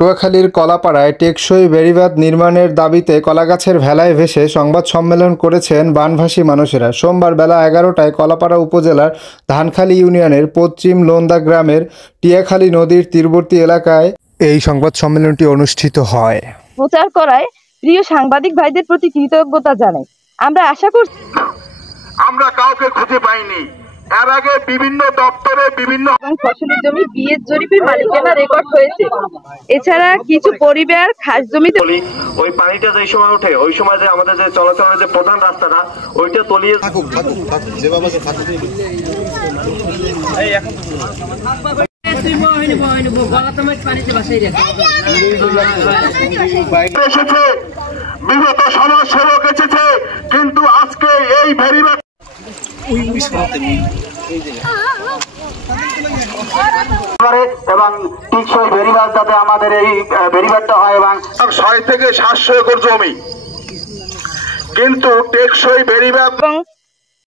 পটুয়াখালীর কলাপাড়ায় টেকসই বেড়িবাঁধ নির্মাণের দাবিতে কলাগাছের ভেলায় ভেসে সংবাদ সম্মেলন করেছেন বানভাসী মানুষেরা। সোমবার বেলা 11টায় কলাপাড়া উপজেলার ধানখালী ইউনিয়নের পশ্চিম লোন্দা গ্রামের টিয়াখালী নদীর তীরবর্তী এলাকায় এই সংবাদ সম্মেলনটি অনুষ্ঠিত হয়। প্রচার করায় প্রিয় সাংবাদিক ভাইদের প্রতি কৃতজ্ঞতা জানাই। আমরা আশা করছি আমরা কাউকে খুঁজে পাইনি। এর আগে বিভিন্ন দপ্তরে বিভিন্ন ফসলের জমি বিয়ের জরিপে মালিকানা রেকর্ড হয়েছে। এছাড়া কিছু পরিবার খাস জমিতে ওই পানিটা যে সময় ওঠে ওই সময় যে আমাদের যে চলাচলের যে প্রধান রাস্তাটা ওইটা তলিয়ে এসেছে, বিগত সমাজ সেবক এসেছে, কিন্তু আজকে এই ভেরিবাদ এবং টিকসই বেড়িবাঁধ যাতে আমাদের এই বেড়িবাঁধটা হয় এবং 6 থেকে 700 একর জমি, কিন্তু টেকসই বেড়িবাঁধ